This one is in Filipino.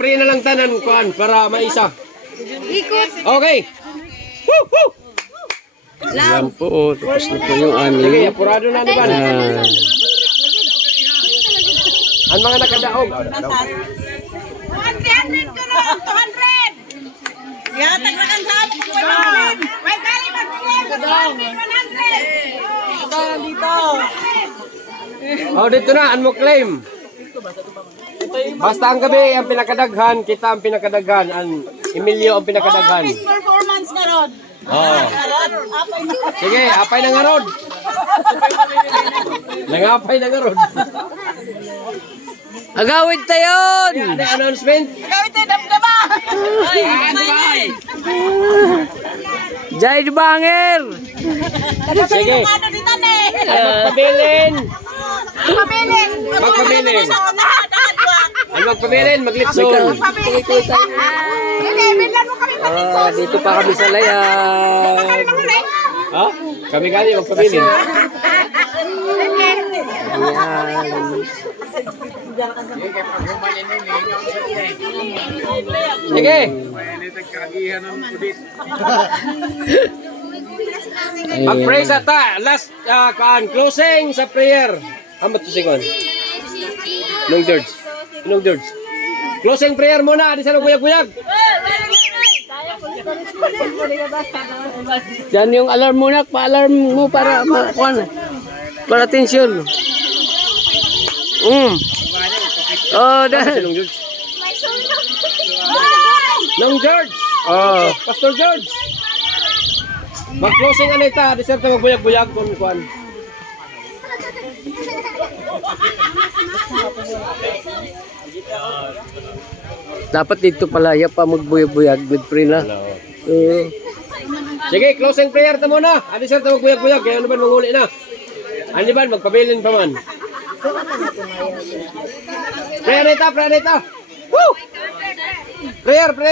mag-pray na lang tanan kuan para maisa. Ikot. Okay. Woo, woo. Ayan po, tapos na po yung Sige, ani. apurado na ni Ban. Ang mga nakadaog. 200 ko na, 200. Yatag na kan sa ako ko namin. May kali mag-share sa 100. Dito. Oh, dito na, an mo claim. Basta ang gabi ang pinakadaghan, kita ang pinakadaghan, ang Emilio ang pinakadaghan. Best performance na rod. Oh. Sige, apay na nga rod. Nangapay na nga rod. Agawid tayon! Ano yung announcement? Gawin tayo damdama. Jai Banger! Sige. Ano dito ne? Magpabilin. Pabilin. Magpabilin. Ano Ang magpabilin, maglitsol. Hindi, bilan mo kami mag-insos. Dito pa kami sa layan. Ha? Kami kali magpabilin. Ayan. Sige. Mag-pray sa ta. Last closing sa prayer. Amat to sikon. Nung George. Nung George. Closing prayer muna. Di sa naguyag-uyag. Yan yung alarm muna, pa-alarm mo para para atensyon. Oh, dahil. Nung George. Nung George. Oh, Pastor George. Mag-closing ano ita. Di sa magbuyag-buyag kung kuan. dapat dito pala ya pa magbuyag-buyag with pre na. Sige, closing prayer ta muna. Adi sir ta magbuyag-buyag. Kaya ano ba manguli na? Ano ba? Magpabilin pa man. Prayer ita, prayer ita. Woo! Prayer, prayer.